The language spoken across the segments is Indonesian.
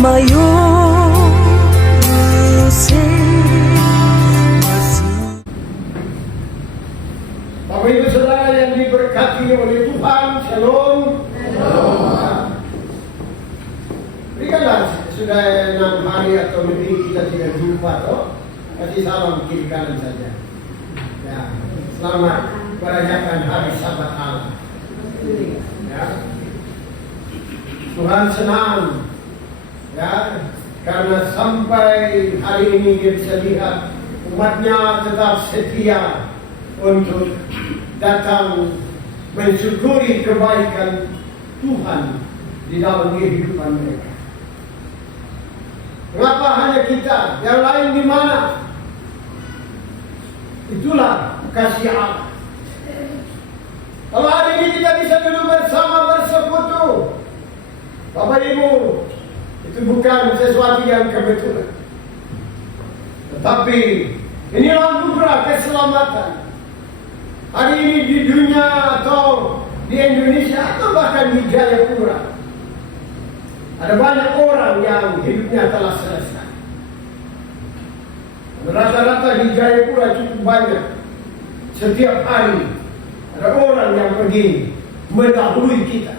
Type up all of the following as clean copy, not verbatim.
Bapak Ibu Saudara yang diberkati oleh Tuhan, Shalom. Berikanlah sudah 6 hari atau lebih kita tidak jumpa toh. Kasih salam kiri kanan saja. Ya, selamat merayakan hari Sabat Allah. Ya. Tuhan senang ya karena sampai hari ini dia bisa lihat umatnya tetap setia untuk datang mensyukuri kebaikan Tuhan di dalam kehidupan mereka. Kenapa hanya kita? Yang lain di mana? Itulah kasih Allah. Kalau hari ini kita bisa duduk bersama bersekutu, Bapak Ibu, itu bukan sesuatu yang kebetulan. Tetapi inilah anugerah keselamatan. Hari ini di dunia atau di Indonesia atau bahkan di Jayapura, ada banyak orang yang hidupnya telah selesai. Rata-rata di Jayapura cukup banyak. Setiap hari ada orang yang pergi mendahului kita.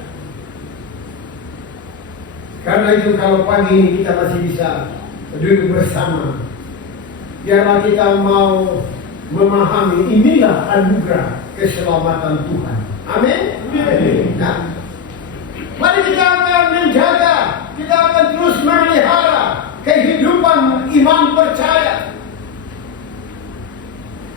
Karena itu kalau pagi ini kita masih bisa duduk bersama, biarlah kita mau memahami inilah anugerah keselamatan Tuhan. Amin. Nah, mari kita akan menjaga, kita akan terus memelihara kehidupan iman percaya,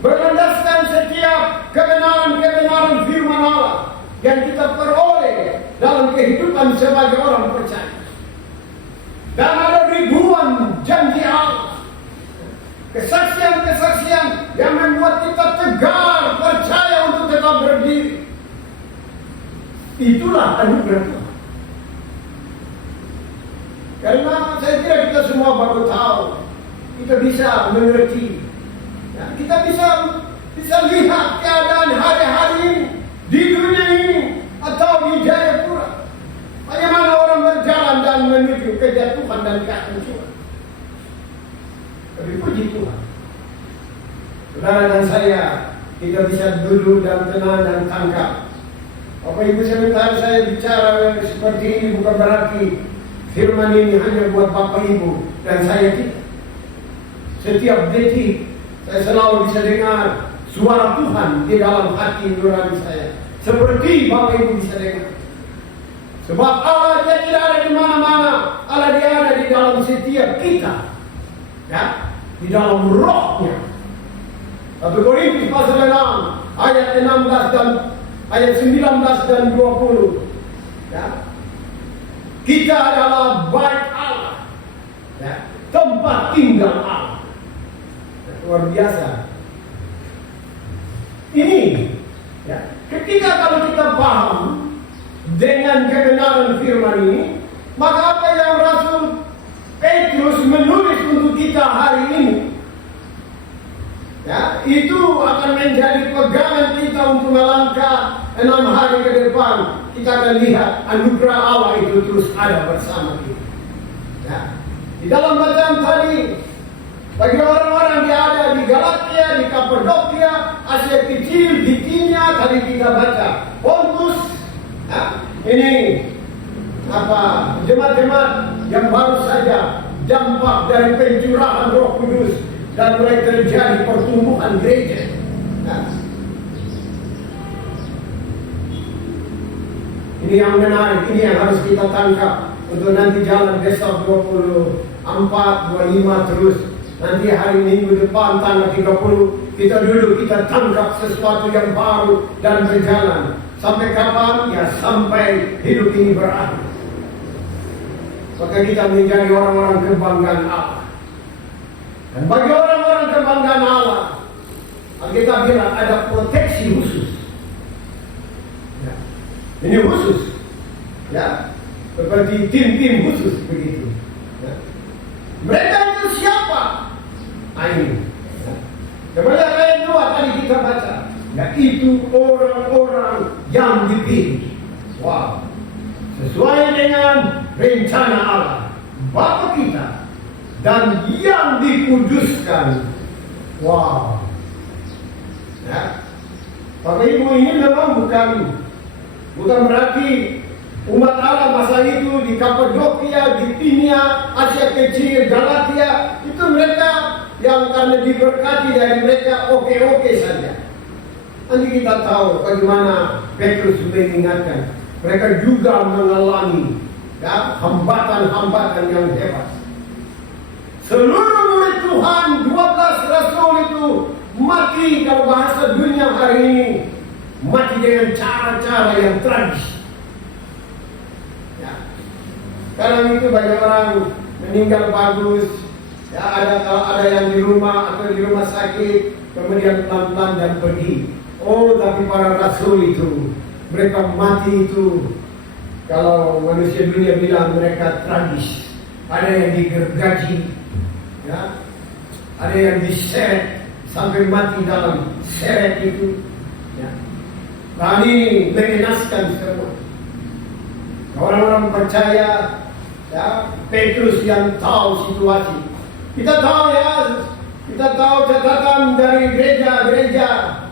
berlandaskan setiap kebenaran-kebenaran firman Allah yang kita peroleh dalam kehidupan sebagai orang percaya. Dan ada ribuan janji Allah, kesaksian-kesaksian yang membuat kita tegar, percaya untuk tetap berdiri. Itulah anugerah Tuhan. Karena saya kira kita semua baru tahu, kita bisa mengerti, ya, kita bisa lihat keadaan hari-hari ini di dunia ini atau di Jayapura. Bagaimana orang berjalan dan menuju kejatuhan dan kehancuran. Tapi puji Tuhan, saudara dan saya, kita bisa duduk dan tenang dan tangkap. Bapak Ibu, sebentar saya bicara seperti ini bukan berarti firman ini hanya buat Bapak Ibu dan saya kita. Setiap detik saya selalu bisa dengar suara Tuhan di dalam hati nurani saya. Seperti Bapak Ibu bisa dengar. Sebab Allah dia tidak ada di mana-mana. Allah dia ada di dalam setiap kita. Ya, di dalam rohnya. 1 Korintus pasal 6 ayat 16 dan ayat 19 dan 20. Ya. Kita adalah bait Allah. Ya, tempat tinggal Allah. Luar biasa. Ini ya, ketika kalau kita paham dengan kebenaran firman ini, maka apa yang Rasul Petrus menulis untuk kita hari ini, ya, itu akan menjadi pegangan kita untuk melangkah 6 hari ke depan. Kita akan lihat anugerah Allah itu terus ada bersama kita. Ya. Di dalam bacaan tadi, bagi orang-orang yang ada di Galatia, di Kapadokia, Asia Kecil, Bitinia, tadi kita baca Pontus. Nah, ini apa jemaat-jemaat yang baru saja dampak dari pencurahan Roh Kudus dan mulai terjadi pertumbuhan gereja. Nah, ini yang menarik, ini yang harus kita tangkap untuk nanti jalan besok 24, 25 terus. Nanti hari Minggu depan tanggal 30 kita duduk, kita tangkap sesuatu yang baru dan berjalan. Sampai kapan? Ya sampai hidup ini berakhir. Maka kita menjadi orang-orang kebanggaan Allah. Dan bagi orang-orang kebanggaan Allah, kita bilang ada proteksi khusus. Ya. Ini khusus. Ya. Seperti tim-tim khusus begitu. Ya. Mereka itu siapa? Nah ini. Ya. Kemudian ayat 2 tadi kita baca. Yaitu orang-orang yang dipilih. Wow. Sesuai dengan rencana Allah. Bapa kita dan yang dikuduskan. Wow. Ya. Bapak Ibu, ini memang bukan berarti umat Allah masa itu di Kapadokia, di Pinia, Asia Kecil, Galatia, itu mereka yang karena diberkati dari mereka oke-oke saja. Nanti kita tahu bagaimana Petrus mengingatkan, mereka juga mengalami ya, hambatan-hambatan yang hebat. Seluruh murid Tuhan, 12 rasul itu mati, kalau bahasa dunia hari ini, mati dengan cara-cara yang tragis. Ya. Sekarang itu banyak orang meninggal bagus, ya, ada yang di rumah atau di rumah sakit, kemudian pelan-pelan dan pergi. Oh, tapi para rasul itu, mereka mati itu, kalau manusia dunia bilang mereka tragis. Ada yang digergaji, ya, ada yang diseret sampai mati dalam seret itu, ya. Nah, ini mengenaskan semua. Orang-orang percaya, ya, Petrus yang tahu situasi. Kita tahu catatan dari gereja.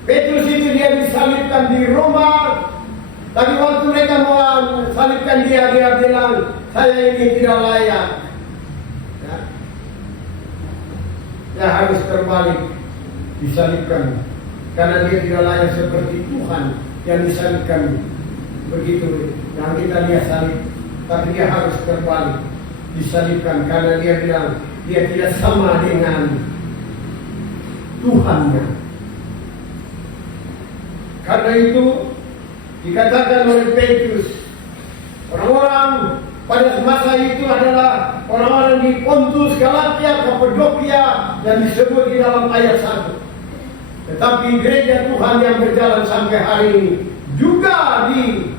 Petrus itu dia disalibkan di Roma. Tapi waktu mereka mau salibkan dia bilang, saya ini tidak layak. Ya. Ya harus terbalik, disalibkan. Karena dia tidak layak seperti Tuhan yang disalibkan. Begitu, yang kita lihat salib. Tapi dia harus terbalik, disalibkan. Karena dia bilang, dia tidak sama dengan Tuhannya. Karena itu dikatakan oleh Petrus, orang-orang pada masa itu adalah orang-orang di Pontus, Galatia, Kapadokia yang disebut di dalam ayat 1. Tetapi gereja Tuhan yang berjalan sampai hari ini juga di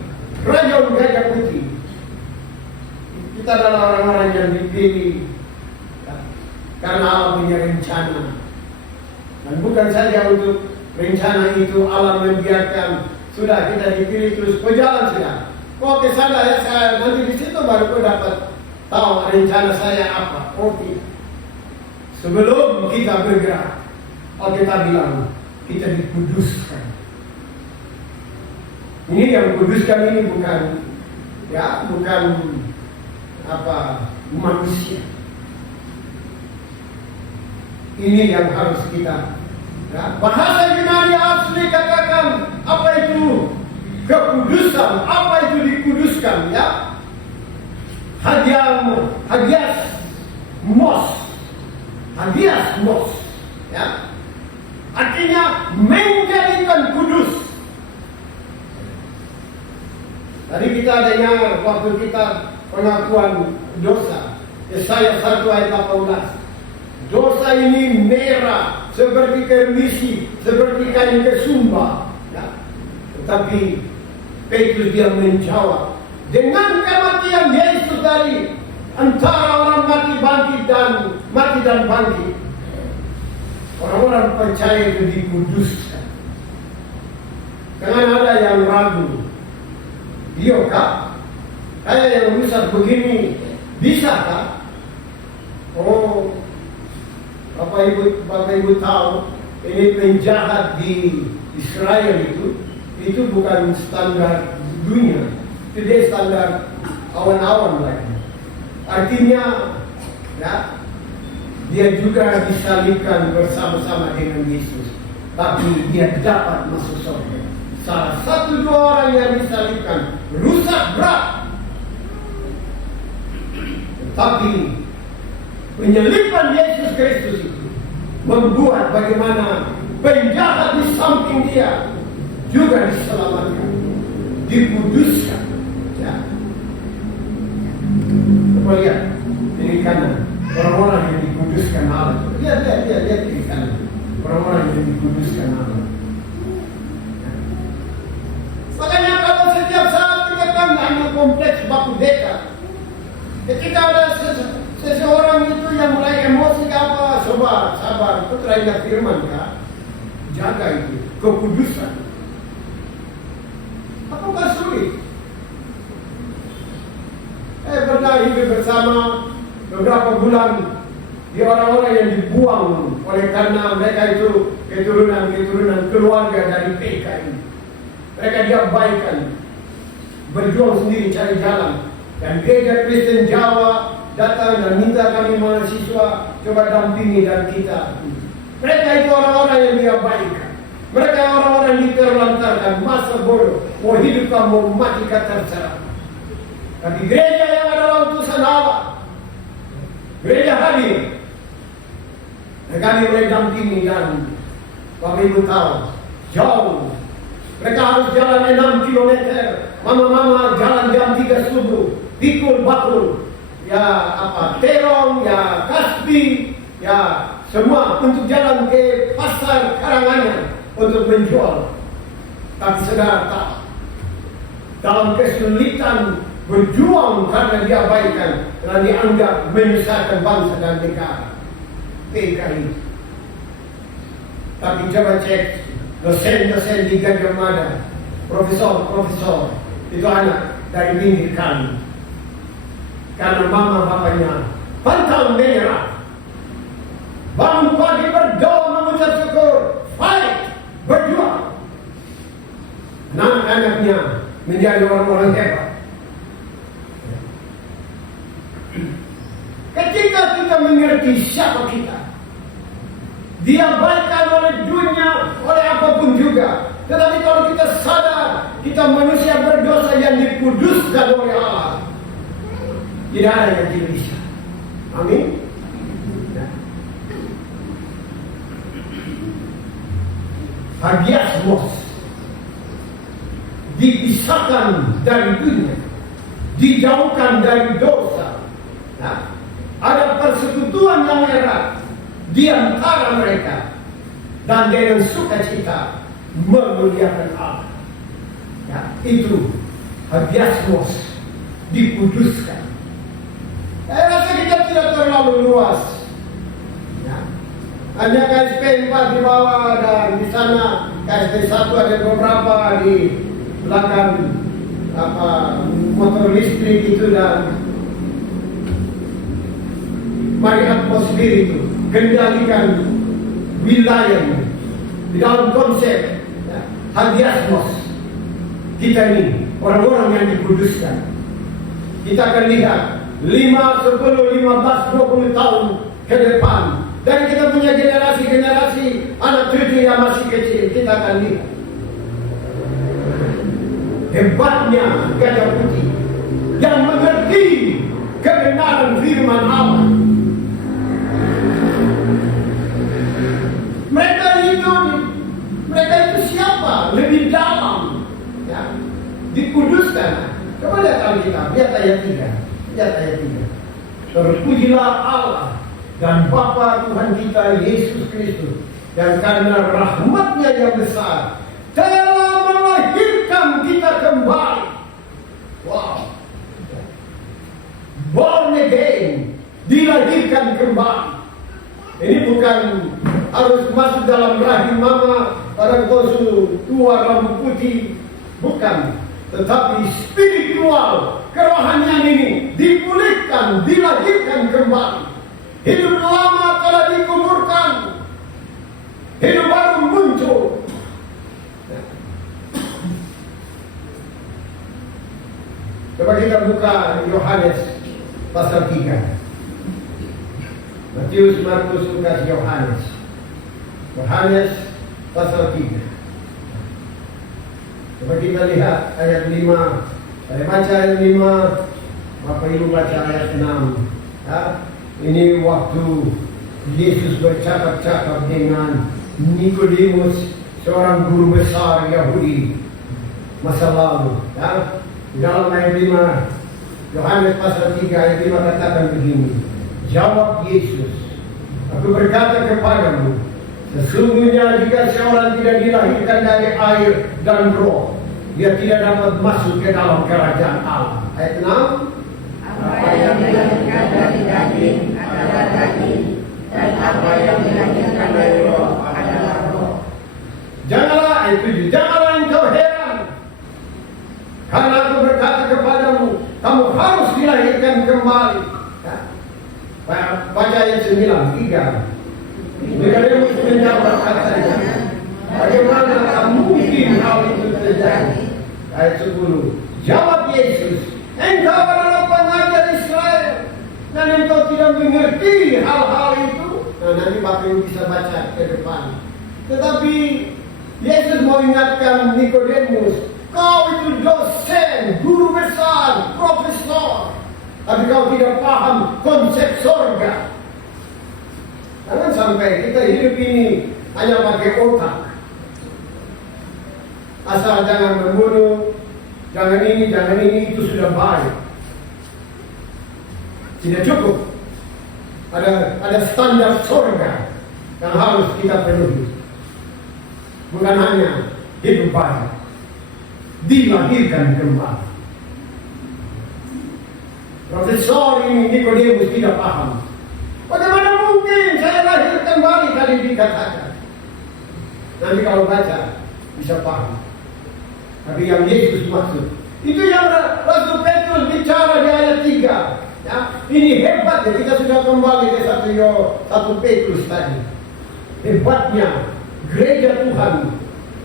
Raja Gajah Putih. Kita adalah orang-orang yang dipilih karena Allah punya rencana. Dan bukan saja untuk rencana itu Allah membiarkan sudah kita dipilih terus berjalan sudah. Oke, saya nanti di situ baru kau dapat tahu rencana saya apa. Oke. Sebelum kita bergerak, kita bilang kita dikuduskan. Ini yang kuduskan ini bukan manusia. Ini yang harus kita. Ya, bahasa Yunani asli katakan apa itu kekudusan, apa itu dikuduskan, ya. Hagias mos, ya. Artinya menjadikan kudus. Tadi kita dengar waktu kita pengakuan dosa, Yesaya 1 ayat 18. Dosa ini merah seperti kermisi, seperti kain kesumba. Ya. Tetapi Petrus dia menjawab, dengan kematian Yesus dari antara orang mati dan bangkit, orang-orang percaya itu dikuduskan. Jangan ada yang ragu. Iya kak, saya yang rusak begini, bisa kak? Oh, Bapak Ibu tahu, ini penjahat di Israel itu bukan standar dunia, itu dia standar awan-awan lagi. Artinya, ya, dia juga disalibkan bersama-sama dengan Yesus, tapi dia dapat masuk surga. Salah satu dua orang yang disalibkan rusak berat, tapi penyaliban Yesus Kristus itu membuat bagaimana penjahat di samping dia juga diselamatkan, dikuduskan. Ya. Coba lihat kiri kanan orang-orang yang dikuduskan Allah. Lihat kiri kanan orang-orang yang dikuduskan Allah. Ya. Makanya kalau setiap saat kita kan hanya kompleks baku dekat. Ketika ada seseorang itu yang mulai emosi apa, coba sabar, putra ingat firman kak, jaga itu kekudusan. Apakah sulit? Pernah hidup bersama beberapa bulan di orang-orang yang dibuang oleh karena mereka itu keturunan keluarga dari PKI. Mereka diabaikan, berjuang sendiri cari jalan. Dan gereja Kristen Jawa datang dan minta kami mahasiswa coba dampingi dan kita. Mereka itu orang-orang yang diabaikan. Mereka orang-orang yang diterlantarkan, masa bodoh, mau hidup mau mati terserah. Tapi gereja yang adalah utusan Allah, gereja hadir. Dan kami mulai dampingi dan Bapak Ibu tahu, jauh. Mereka harus jalan 6 kilometer. Mama-mama jalan jam 3 subuh. Pikul bakul, terong, kasbi, semua untuk jalan ke pasar Karanganyar untuk menjual. Tapi saudara tahu, dalam kesulitan berjuang karena diabaikan dan dianggap menyusahkan bangsa dan negara. PKI. Tapi coba cek dosen-dosen di Gajah Mada, profesor itu anak dari pinggir kami. Karena mama bapaknya pantang menyerah, bangun pagi berdoa mengucap syukur, fight, berjuang. Anak-anaknya menjadi orang-orang hebat. Ketika kita mengerti siapa kita, diabaikan oleh dunia, oleh apapun juga. Tetapi kalau kita sadar kita manusia berdosa yang dikuduskan oleh Allah, tidak ada yang tidak bisa. Amin. Hagiasmos, dipisahkan dari dunia, dijauhkan dari dosa. Ada persekutuan yang erat di antara mereka, dan dengan sukacita memuliakan Allah. Itu hagiasmos, dikuduskan. Saya rasa kita tidak terlalu luas. Hanya KSP 4 di bawah dan di sana KSP 1 ada beberapa di belakang motor listrik itu, dan mari atmosfer itu kendalikan wilayah di dalam konsep hagiasmos. Kita ini orang-orang yang dikuduskan. Kita akan lihat 5, 10, 15, 20 tahun ke depan. Dan kita punya generasi anak cucu yang masih kecil. Kita akan lihat hebatnya Gajah Putih yang mengerti kebenaran firman Allah. Mereka itu siapa? Lebih dalam, dikuduskan. Coba lihat Alkitab, lihat ayat 3. Terpujilah Allah dan Bapa Tuhan kita Yesus Kristus, dan karena rahmat-Nya yang besar telah melahirkan kita kembali. Wow. Born again, dilahirkan kembali. Ini bukan harus masuk dalam rahim mama pada kosong tua rambut putih, bukan. Tetapi spiritual, kerohanian ini dipulihkan, dilahirkan kembali. Hidup lama telah dikuburkan, hidup baru muncul. Coba kita buka Yohanes pasal 3. Matius, Markus, Lukas, Yohanes. Yohanes pasal 3. Coba kita lihat ayat 5. Saya baca ayat 5, Bapak Ibu baca ayat 6. Ini waktu Yesus bercakap-cakap dengan Nikodemus, seorang guru besar Yahudi masa lalu. Di dalam ayat 5, Yohanes pasal 3 ayat 5 katakan begini. Jawab Yesus, aku berkata kepadamu, sesungguhnya jika seorang tidak dilahirkan dari air dan roh, dia tidak dapat masuk ke dalam kerajaan Allah. Ayat 6. Apa yang dilahirkan dari daging adalah daging, dan apa yang dilahirkan dari roh adalah roh. Janganlah engkau heran, karena aku berkata kepadamu, kamu harus dilahirkan kembali. Baca ayat 9, 3. Nikodemus menjawab katanya, bagaimana mungkin hal itu terjadi? Ayat 10. Jawab Yesus, engkau adalah pengajar Israel dan engkau tidak mengerti hal-hal itu. Nah, nanti Bapak Ibu bisa baca ke depan. Tetapi Yesus mau ingatkan Nikodemus, kau itu dosen, guru besar, profesor, tapi kau tidak paham konsep surga. Jangan sampai kita hidup ini hanya pakai otak. Asal jangan membunuh, jangan ini, itu sudah baik. Tidak cukup. Ada standar surga yang harus kita penuhi. Bukan hanya hidup baik, dilahirkan kembali. Profesor ini Nikodemus tidak paham. Bagaimana mungkin saya lahir kembali tadi dikatakan. Nanti kalau baca bisa paham. Tapi yang Yesus maksud, itu yang Rasul Petrus bicara di ayat 3. Ya, ini hebat ya, kita sudah kembali ke 1 Petrus tadi. Hebatnya gereja Tuhan,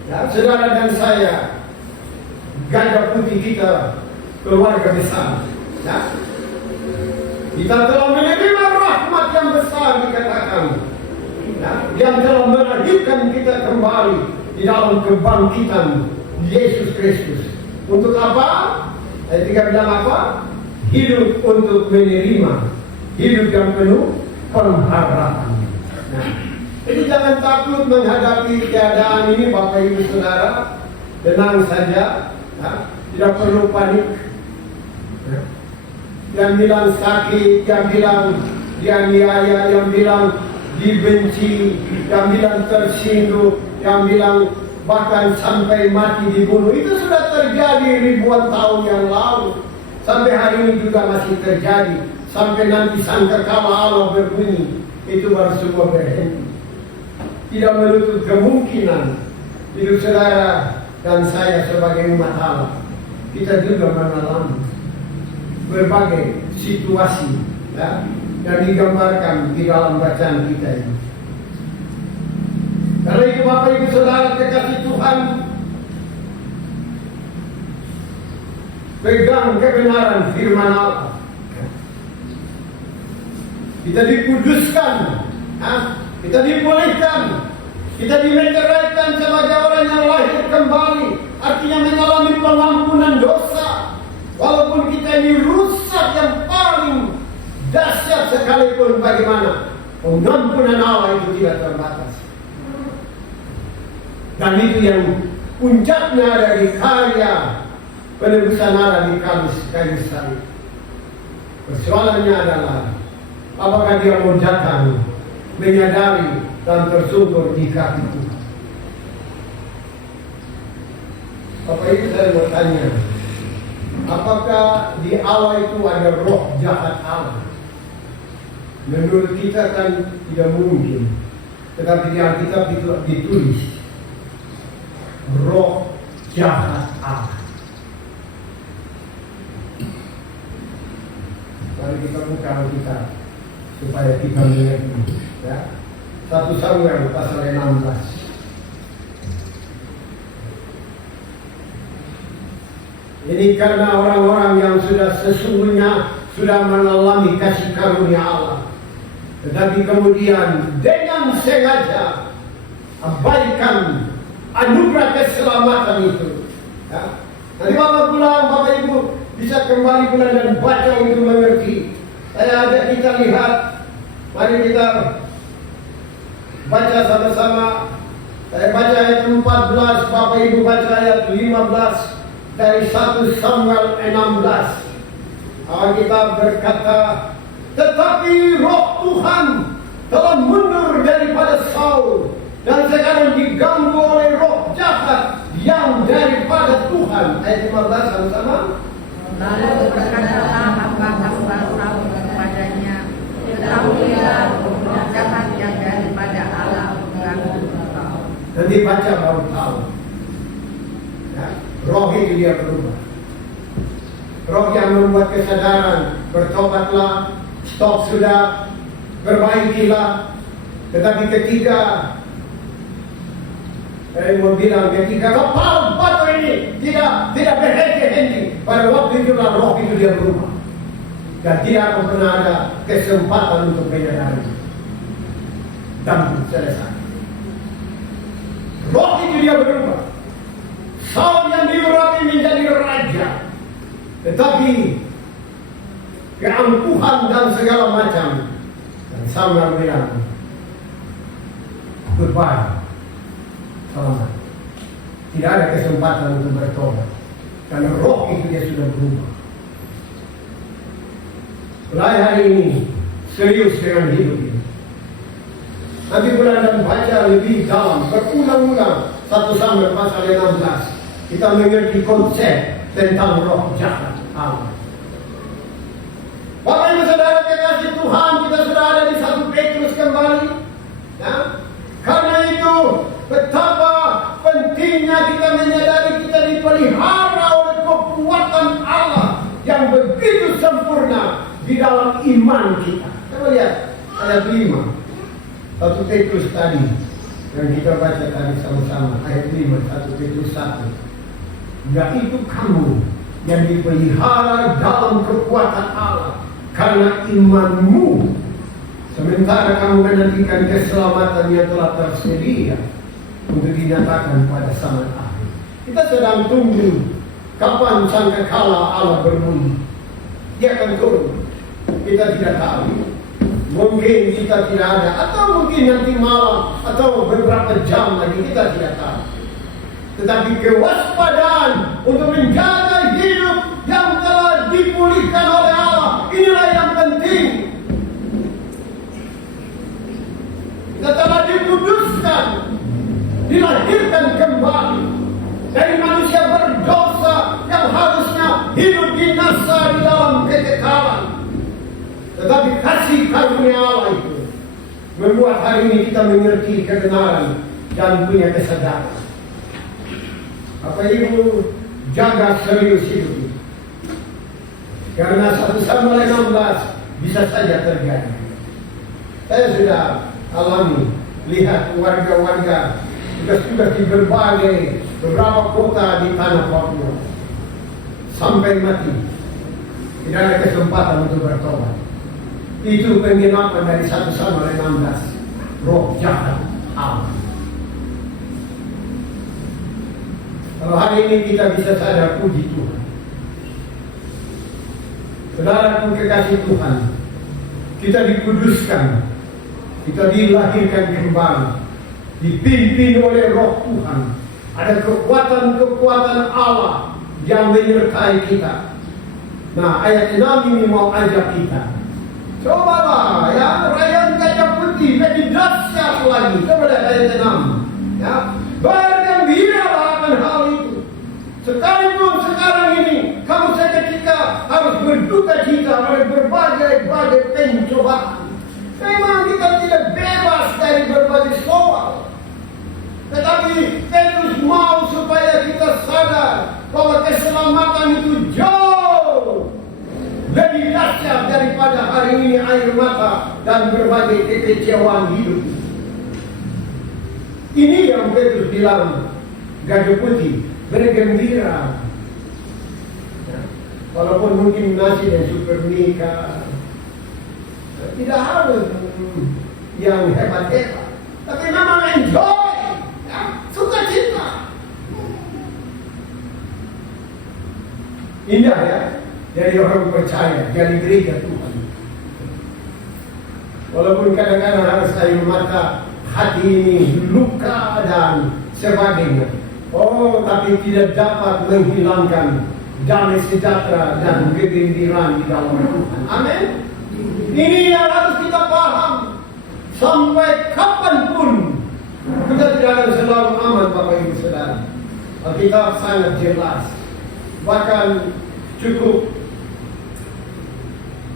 ya, saudara dan saya, gajah putih kita, keluarga besar. Ya. Kita telah menerima rahmat yang besar dikatakan, ya, yang telah melahirkan kita kembali di dalam kebangkitan Yesus Kristus. Untuk apa? Ayat 3 bilang apa? Hidup untuk menerima, hidup yang penuh pengharapan. Nah, jadi jangan takut menghadapi keadaan ini, Bapak Ibu Saudara. Tenang saja, ya. Tidak perlu panik. Ya. Yang bilang sakit, yang bilang dianiaya, yang bilang dibenci, yang bilang tersinggung, yang bilang bahkan sampai mati dibunuh, itu sudah terjadi ribuan tahun yang lalu. Sampai hari ini juga masih terjadi. Sampai nanti sangkakala Allah berbunyi, itu baru semua berhenti. Tidak menutup kemungkinan hidup saudara dan saya sebagai umat Allah, kita juga mengalami berbagai situasi, ya, yang digambarkan di dalam bacaan kita ini. Karena itu Bapak Ibu Saudara kekasih Tuhan, pegang kebenaran firman Allah. Kita dikuduskan, ya, kita dibolehkan, kita dimeteraikan sebagai orang yang lahir kembali, artinya mengalami pengampunan dosa. Walaupun kita ini rusak yang paling dahsyat sekalipun bagaimana, pengampunan Allah itu tidak terbatas. Dan itu yang puncaknya ada di karya penebusan Allah di kayu salib. Persoalannya adalah apakah dia mau datang menyadari dan tersungkur di kaki Tuhan. Bapak Ibu, saya mau tanya, apakah di Allah itu ada roh jahat Allah? Menurut kita kan tidak mungkin. Tetapi di Alkitab itu ditulis roh jahat Allah. Mari kita buka Alkitab supaya kita mengerti, ya. 1 Samuel pasal 16. Ini karena orang-orang yang sudah sesungguhnya sudah mengalami kasih karunia Allah, tetapi kemudian dengan sengaja abaikan anugerah keselamatan itu. Ya. Nanti Bapak Ibu bisa kembali pulang dan baca untuk mengerti. Saya ajak kita lihat, mari kita baca sama-sama. Saya baca ayat 14, Bapak Ibu baca ayat 15. Dari 1 Samuel 16, Alkitab berkata, tetapi roh Tuhan telah mundur daripada Saul dan sekarang diganggu oleh roh jahat yang daripada Tuhan. Ayat 15 sama-sama. Lalu berkatalah hamba-hamba Saul kepadanya, ketahuilah roh jahat yang daripada Allah mengganggu engkau. Nanti baca baru tahu. Ya. Roh itu dia berubah. Roh yang membuat kesadaran, bertobatlah, stop sudah, perbaikilah. Tetapi ketika saya mau bilang ketika kepala batu ini tidak berhenti-henti, pada waktu itulah roh itu dia berubah dan tidak akan pernah ada kesempatan untuk menyadari dan selesai. Roh itu dia berubah. Saul yang diurapi menjadi raja, tetapi keangkuhan dan segala macam, dan Samuel bilang goodbye, selamat. Tidak ada kesempatan untuk bertobat karena roh itu dia sudah berubah. Mulai hari ini serius dengan hidup ini. Nanti bulan dan baca lebih dalam, berulang-ulang 1 Samuel pasal 16. Kita mengerti konsep tentang roh jahat Allah. Bapak Ibu Saudara kekasih Tuhan, kita sudah ada di 1 Petrus kembali. Ya? Karena itu betapa pentingnya kita menyadari kita dipelihara oleh kekuatan Allah yang begitu sempurna di dalam iman kita. Coba lihat ayat 5. 1 Petrus tadi yang kita baca tadi sama-sama, ayat 5, 1 Petrus 1. Yaitu kamu yang dipelihara dalam kekuatan Allah karena imanmu, sementara kamu menantikan keselamatan yang telah tersedia untuk dinyatakan pada zaman akhir. Kita sedang tunggu kapan sangkakala Allah berbunyi. Dia akan turun. Kita tidak tahu. Mungkin kita tidak ada, atau mungkin nanti malam, atau beberapa jam lagi, kita tidak tahu. Tetapi kewaspadaan untuk menjaga hidup yang telah dipulihkan oleh Allah, inilah yang penting. Kita telah dikuduskan, dilahirkan kembali dari manusia berdosa yang harusnya hidup binasa di dalam kekekalan. Tetapi kasih karunia Allah itu membuat hari ini kita mengerti kebenaran dan punya kesadaran. Bapak Ibu, jaga serius hidup ini. Karena 1 Samuel 16 bisa saja terjadi. Saya sudah alami, lihat warga-warga tugas-tugas di berbagai beberapa kota di tanah Papua sampai mati. Tidak ada kesempatan untuk bertobat. Itu penggenapan dari 1 Samuel 16. Roh jahat Allah. Kalau hari ini kita bisa sadar, puji Tuhan. Saudaraku kekasih Tuhan, kita dikuduskan, kita dilahirkan kembali, dipimpin oleh Roh Tuhan. Ada kekuatan-kekuatan Allah yang menyertai kita. Nah, ayat 6 ini mau ajak kita. Cobalah ya, perayaan gajah putih lebih dahsyat lagi. Coba lihat ayat 6. Ya, bergembiralah akan hal itu. Sekalipun sekarang ini kamu seketika harus berduka cita oleh berbagai pencobaan. Memang kita tidak bebas dari berbagai soal. Tetapi Petrus mau supaya kita sadar bahwa keselamatan itu jauh lebih dahsyat daripada hari ini air mata dan berbagai kekecewaan hidup. Ini yang Petrus bilang, gajah putih bergembira. Ya, walaupun mungkin nasi dan super mika tidak harus yang hebat-hebat, tapi memang enjoy, ya, suka cita. Indah ya, jadi orang percaya, jadi gereja Tuhan. Walaupun kadang-kadang harus air mata, hati ini luka dan sebagainya. Oh, tapi tidak dapat menghilangkan damai sejahtera dan kegembiraan di dalam Tuhan. Amin. Ini yang harus kita paham. Sampai kapanpun kita tidak akan selalu aman, Bapak Ibu Saudara. Alkitab sangat jelas. Bahkan cukup,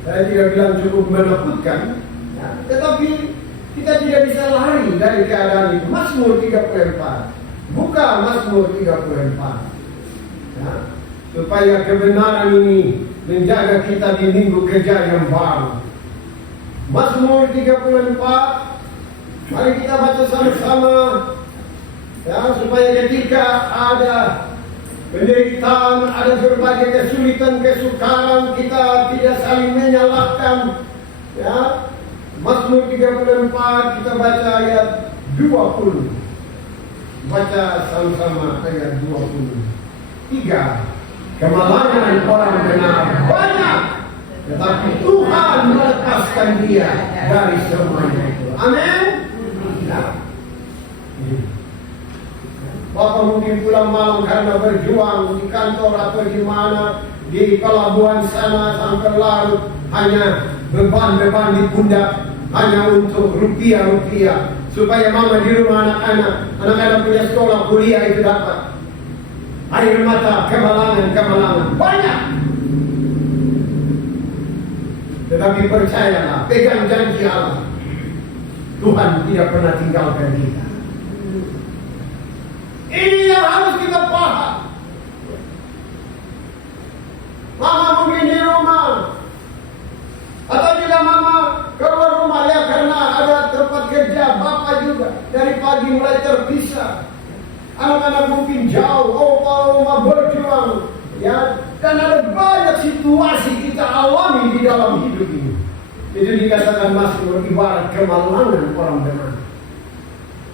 saya tidak bilang cukup menakutkan, ya, tetapi kita tidak bisa lari dari keadaan itu. Mazmur 34. Buka Mazmur 34. Ya, supaya kebenaran ini menjaga kita di minggu kerja yang baru. Mazmur 34. Mari kita baca sama-sama, ya, supaya ketika ada penderitaan, ada berbagai kesulitan, kesukaran, kita tidak saling menyalahkan. Ya, Mazmur 34 kita baca ayat 20. Baca sama-sama ayat 23. Kemalangan orang benar banyak, tetapi Tuhan melepaskan dia dari semuanya itu. Amin. Ya. Bapak mungkin pulang malam karena berjuang di kantor atau di mana, di pelabuhan sana sampai larut, hanya beban-beban di pundak, hanya untuk rupiah-rupiah, supaya mama di rumah anak-anak punya sekolah, kuliah itu dapat. Air mata, kemalangan banyak. Tetapi percayalah, pegang janji Allah, Tuhan tidak pernah tinggalkan kita. Ini yang harus kita paham. Mama mungkin di rumah, atau juga mama keluar rumah ya karena ada tempat kerja. Bapak juga dari pagi mulai terpisah. Anak-anak mungkin jauh, oma berjuang, ya, dan ada banyak situasi kita alami di dalam hidup ini. Itu dikatakan Mazmur ibarat kemalangan orang benar.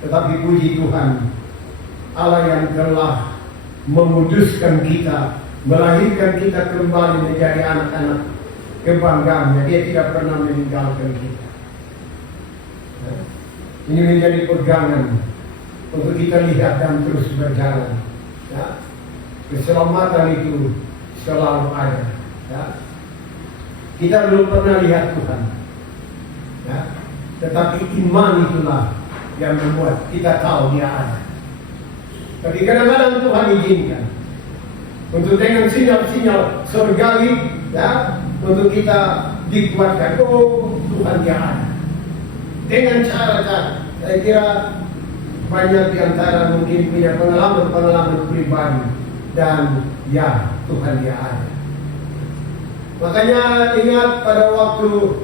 Tetapi puji Tuhan, Allah yang telah memutuskan kita, melahirkan kita kembali menjadi anak-anak kebanggaannya. Dia tidak pernah meninggalkan kita. Ini menjadi pegangan untuk kita lihat dan terus berjalan. Ya. Keselamatan itu selalu ada. Ya. Kita belum pernah lihat Tuhan, ya. Tetapi iman itulah yang membuat kita tahu Dia ada. Tapi kadang-kadang Tuhan izinkan untuk dengan sinyal-sinyal surgawi, ya, untuk kita dikuatkan. Oh, Tuhan Dia ada. Dengan cara-cara, saya kira banyak di antara mungkin punya pengalaman pribadi, dan ya, Tuhan Dia ada. Makanya ingat pada waktu,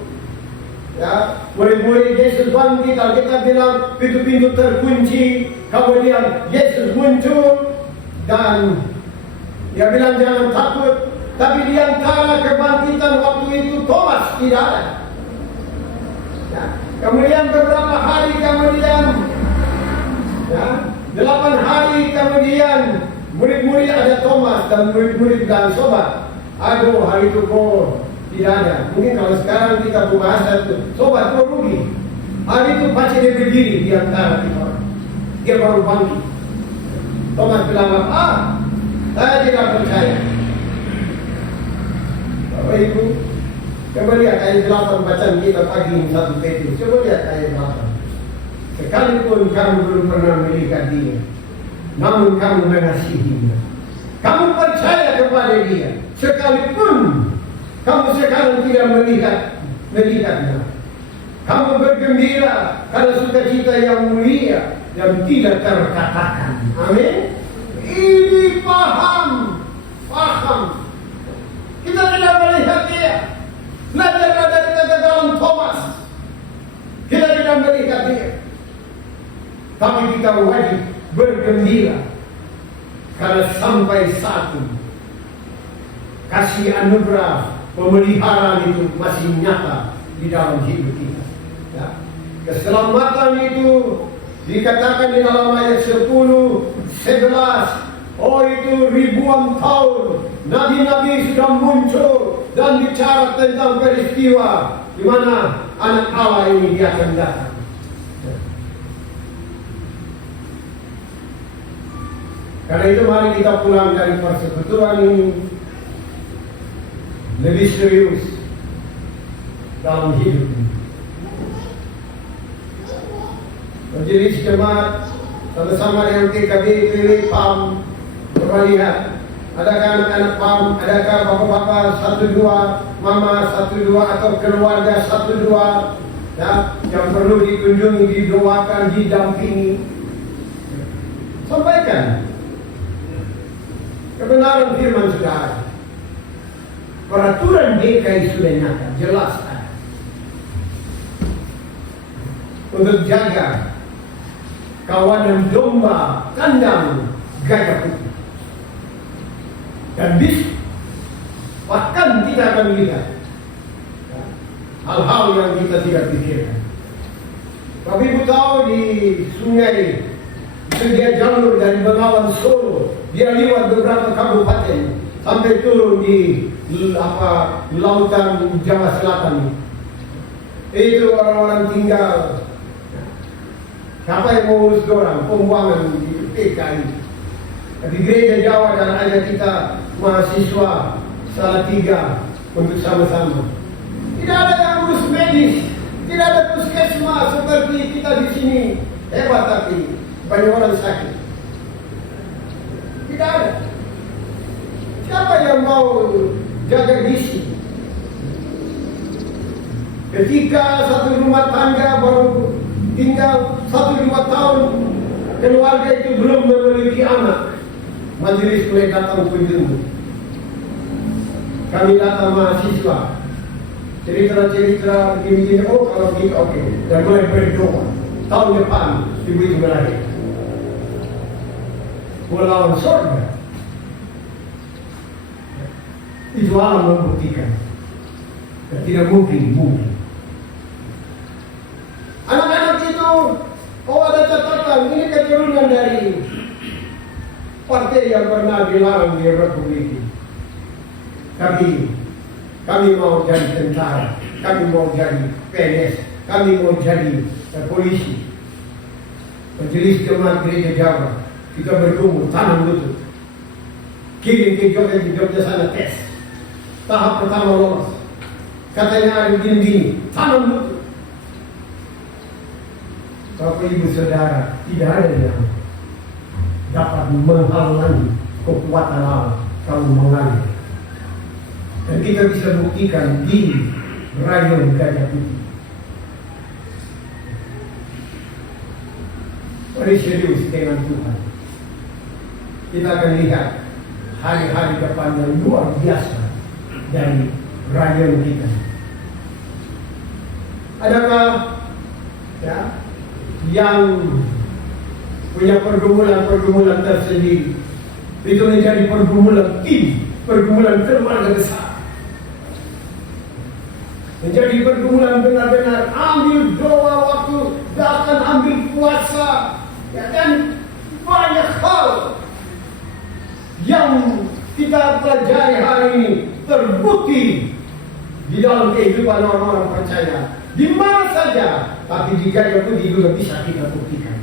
ya, murid-murid Yesus bangkit, kita bilang pintu-pintu terkunci, kemudian Yesus muncul dan Dia bilang jangan takut. Tapi di antara kebangkitan waktu itu Thomas tidak ada. Ya. Kemudian beberapa hari kemudian, ya, 8 hari kemudian, murid-murid ada Thomas dan murid-murid dan sobat. Aduh, hari itu kok tidak ada. Mungkin kalau sekarang kita berbahasa itu, sobat kok rugi. Hari itu pasti dia berdiri di antara kita. Dia baru bangkit. Thomas bilang, saya tidak percaya. Bapak Ibu, coba lihat ayat 8 bacaan kita pagi 1 Petrus. Coba lihat ayat 8. Sekalipun kamu belum pernah melihat Dia, namun kamu mengasihinya. Kamu percaya kepada Dia, sekalipun kamu sekarang tidak melihatnya. Kamu bergembira karena sukacita yang mulia yang tidak terkatakan. Amin. Ini paham. Kita tidak melihat Dia. Belajarlah dari kegagalan Thomas. Kita tidak melihat Dia, tapi kita wajib bergembira karena sampai satu kasih anugerah pemeliharaan itu masih nyata di dalam hidup kita. Ya. Keselamatan itu dikatakan di dalam ayat 10, 11. Oh, itu ribuan tahun nabi-nabi sudah muncul dan bicara tentang peristiwa di mana anak Allah ini Dia akan datang. Karena itu mari kita pulang dari persekutuan ini lebih serius dalam hidup ini. Majelis jemaat sama-sama dengan TKB, PW, PAM, coba lihat, adakah anak-anak PAM, adakah bapak-bapak 1-2, mama 1-2, atau keluarga 1-2, ya, yang perlu dikunjungi, didoakan, didampingi. Sampaikan kebenaran firman sudah ada. Peraturan DKI sudah nyata, jelas ada. untuk jaga kawanan domba kandang gajah putih. Dan bahkan kita akan lihat hal-hal yang kita tidak pikirkan. Tapi ibu tahu di sungai sedia jalur dari Bengawan Solo, dia lewat beberapa kabupaten sampai turun di lautan Jawa Selatan. Itu orang-orang tinggal. Siapa yang mau urus orang? Pembuangan di PKI. Di gereja Jawa dan ada kita mahasiswa Salatiga untuk sama-sama. Tidak ada yang urus medis, tidak ada puskesmas seperti kita di sini. Hebat tapi banyak orang sakit. Tidak ada. Siapa yang mau jaga gizi? Ketika satu rumah tangga baru tinggal 1-2 tahun, keluarga itu belum memiliki anak, majelis mulai datang kunjungi. Kami datang mahasiswa, cerita-cerita begini-begini, oh kalau begitu oke, dan mulai berdoa. Tahun depan ibu itu melahirkan. Melawan surga. Itu alam membuktikan. Dan tidak mungkin. Anak-anak itu, oh ada catatan, ini keturunan dari partai yang pernah dilarang di Republik ini. Kami mau jadi tentara, kami mau jadi PNS, kami mau jadi polisi. Majelis Jemaat Gereja Jawa, kita berkumpul, tanam lutut, kirim ke Jogja sana tes. Tahap pertama lolos, katanya ada begini, tanam lutut. Bapak Ibu Saudara, tidak ada yang dapat menghalangi kekuatan Allah kalau mengalir. Dan kita bisa buktikan di rayon gajah putih. Mari serius dengan Tuhan. Kita akan lihat hari-hari depan yang luar biasa dari rayon kita. Adakah yang punya pergumulan tersendiri itu menjadi pergumulan tim, pergumulan keluarga besar, menjadi pergumulan benar-benar ambil doa waktu, bahkan ambil puasa, dan banyak hal yang kita pelajari hari ini terbukti di dalam kehidupan orang-orang percaya di mana saja. Tapi di gajah putih juga bisa kita buktikan.